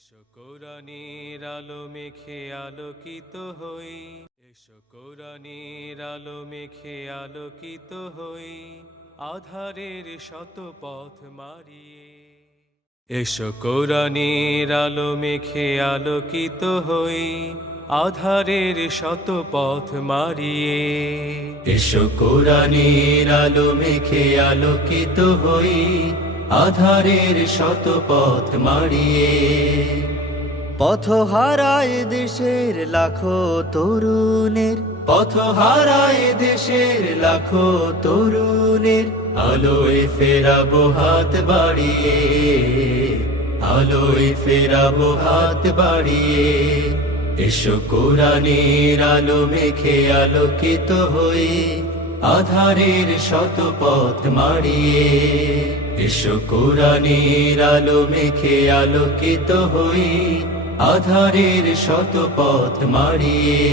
এসো কোরআনের আলো মেখে আলোকিত হই এসো কোরআনের আলো মেখে আলোকিত হই আধারের শত পথ মারিয়ে এসো কোরআনের আলো মেখে আলোকিত হই আধারের শত পথ মারিয়ে এসো কোরআনের আলো মেখে আলোকিত হই আধারের শত পথ মারিয়ে পথ হারায় দেশের লাখো তরুণের পথ হারায় দেশের লাখো তরুণের আলোয় ফেরাবো হাত বাড়িয়ে আলোয় ফেরাবো হাত বাড়িয়ে এসো কোরআনের আলো মেখে আলোকিত হয়ে আধারের শত পথ মারিয়ে এসো আলো মেখে আলোকিত হই আধারের শত পথ মারিয়ে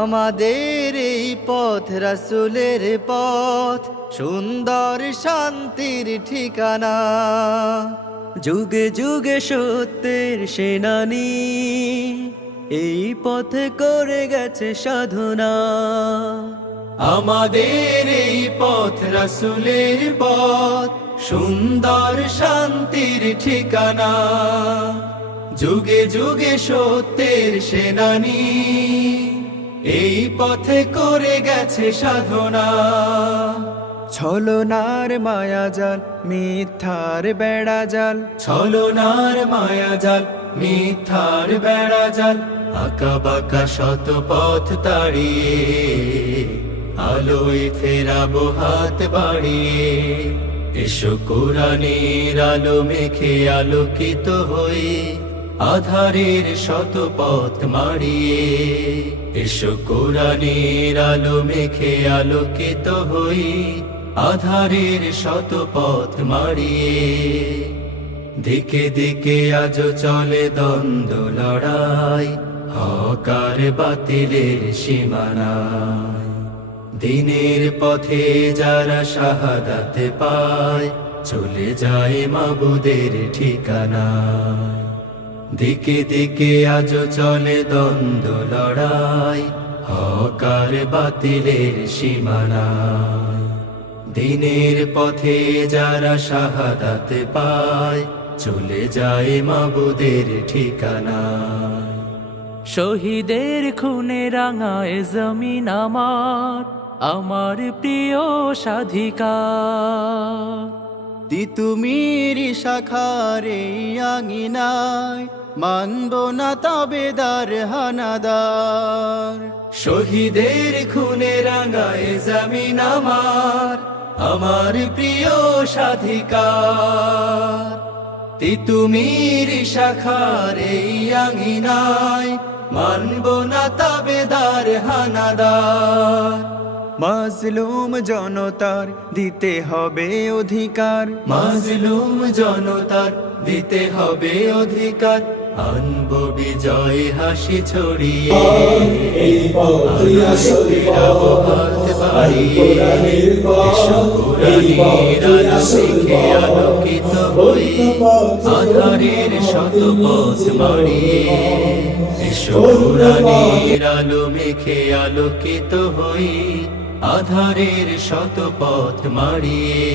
আমাদের এই পথ রাসুলের পথ সুন্দর শান্তির ঠিকানা যুগে যুগে সত্যের সেনানি এই পথে করে গেছে সাধনা আমাদের এই পথ রাসুলের পথ সুন্দর শান্তির ঠিকানা যুগে যুগে সত্যের সেনানি এই পথে করে গেছে সাধনা ছলনার মায়াজাল মিথ্যার বেড়া জাল ছলনার মায়াজাল মিথ্যার বেড়া জাল আঁকা বাঁকা শত পথ তাড়িয়ে আলোয় ফেরাবো হাত বাড়িয়ে এসো কোরআনের আলো মেখে আলোকিত হই আধারের শত পথ মারিয়ে এসো কোরআনের আলো মেখে আলোকিত হই আধারের শত পথ মারিয়ে দিকে দিকে আজ চলে দ্বন্দ্ব লড়াই হকার বাতিলের সীমানা দিনের পথে যারা শাহাদাতে পায় চলে যায় মাবুদের ঠিকানা দিকে দিকে আজ চলে দ্বন্দ্ব লড়াই হকার বাতিলের সীমানা দিনের পথে যারা শাহাদাতে পায় চলে যায় মাবুদের ঠিকানা শহীদের খুনে রাঙায় জমিন আমার আমার প্রিয় সাধিকা তিতুমির শাখার আঙিনায় মানব না দার হানাদার শহীদের খুনে রাঙায় জামিন আমার আমার প্রিয় সাধিকা তিতুমির শাখার আঙিনায় মানব না দার হানাদার মাজলুম জনতার দিতে হবে অধিকার মাজলুম জনতার দিতে হবে অধিকার আনব বিজয় হাসি ছড়িয়ে শিখে আলোকিত হই আধারের শত পথ মারিয়ে বিশ্বপুরাণীর আলো মেখে আলোকিত হই আধারের শত পথ মারিয়ে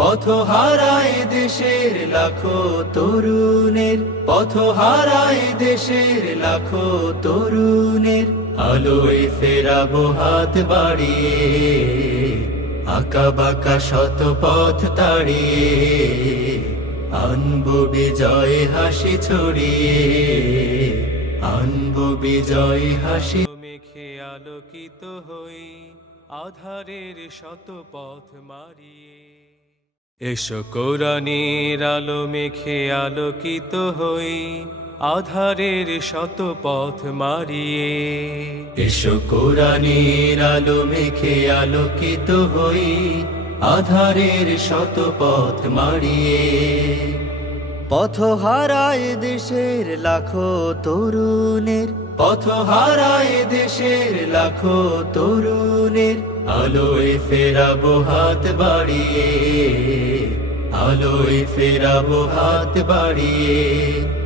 পথ হারায় দেশের লাখো তরুণের পথ হারায় দেশের লাখো তরুণের আলোয় ফেরাবো হাত বাড়িয়ে আঁকা বাঁকা শত পথ তাড়িয়ে আনবো বিজয় হাসি ছড়িয়ে আনবো বিজয় হাসি আলোকিত হই আধারের শত পথ মারিয়ে এসো কোরআনের আলো মেখে আলোকিত হই আধারের শত পথ মারিয়ে এসো কোরআনের আলো মেখে আলোকিত হই আধারের শত পথ মারিয়ে পথ হারায় দেশের লাখো তরুণের পথ হারায় দেশের লাখো তরুণের আলোয় ফেরাবো হাত বাড়িয়ে আলোয় ফেরাবো হাত বাড়িয়ে